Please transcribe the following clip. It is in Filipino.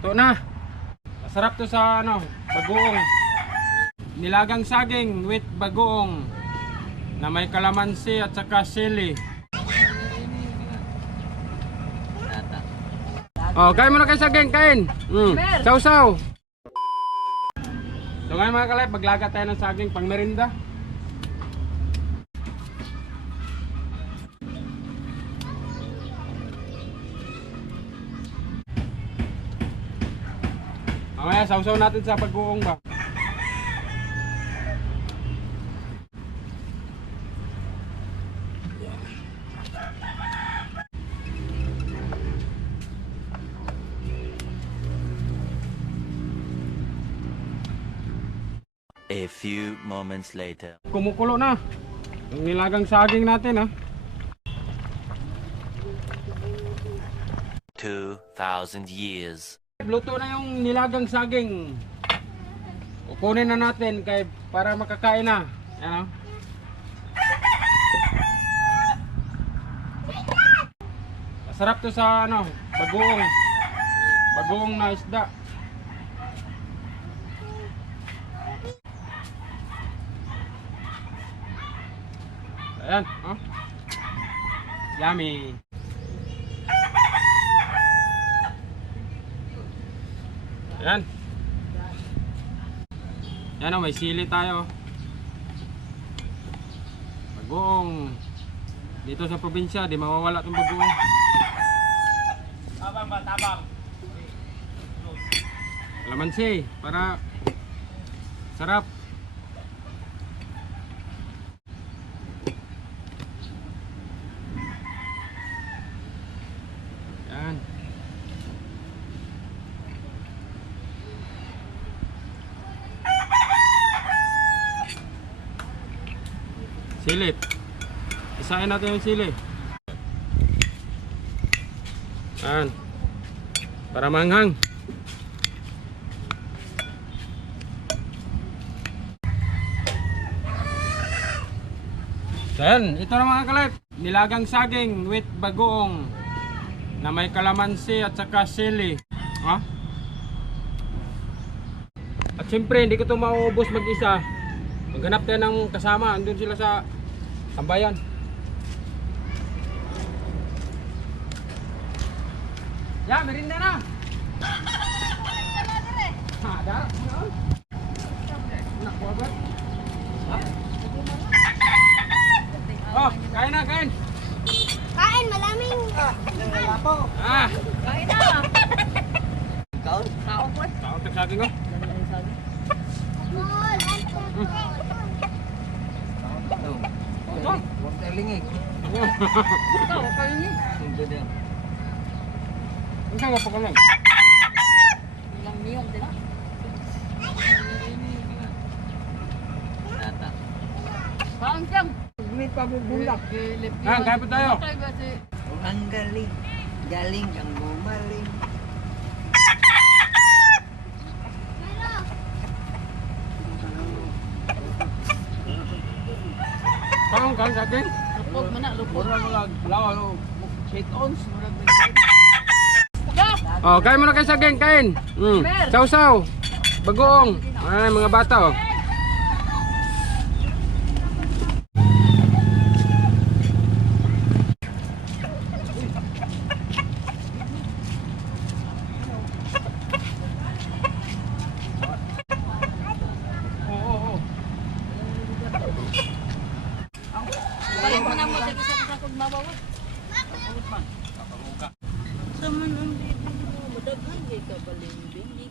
Luto na. Masarap to sa ano, bagoong. Nilagang saging with bagoong na may kalamansi at saka sili. Oh, kain muna kayo saging, kain. Sausaw. So ngayon mga kalay, maglaga tayo ng saging pang merinda. Mamaya sausaw natin sa bagoong ba. A few moments later. Kumukulo na yung nilagang saging natin, ha. 2,000 years. Luto na yung nilagang saging. Kukunin na natin para makakain na. Yan, masarap to sa ano, bagoong. Bagoong na isda. Ayan, oh. Yummy. Ayan. Yan, oh, may sili tayo. Bagoong. Dito sa probinsya, di mawawala itong bagoong. Tabang ba? Tabang. Kalamansi, para sarap. Yan. Sili. Isahin natin yung sili. Yan. Para manghang. Yan. Ito na mga kalip. Nilagang saging with bagoong na may kalamansi at saka sili. Ha? At siyempre hindi ko ito mauubos mag-isa. Maghanap tayo ng kasama. Andun sila sa tambayan. Ya, merinda na. Ada. Nak buat. Oh, kain na, kain. Kain, malaming. Ah, Kain na. Kaon? Kaon po. takot ang saging ko. Huwag telingig. Ikaw, kain niya. Ang saan nga pa ka lang? Ilang niyong din ah. Kain siyang. May pabubulak. Ah, kain po tayo. Ang galing. Galing kang gumaling. Kain, kain saging. Lupog mo na, lupog. Lawa, 8 ounce. Oh, kain muna kayo saging, kain. Sausaw. Bagoong. Ay, mga bata, oh. Balik mo na mo sa isa kung mabawat. Saman ang dito mo, madaghan kay ka balimbing.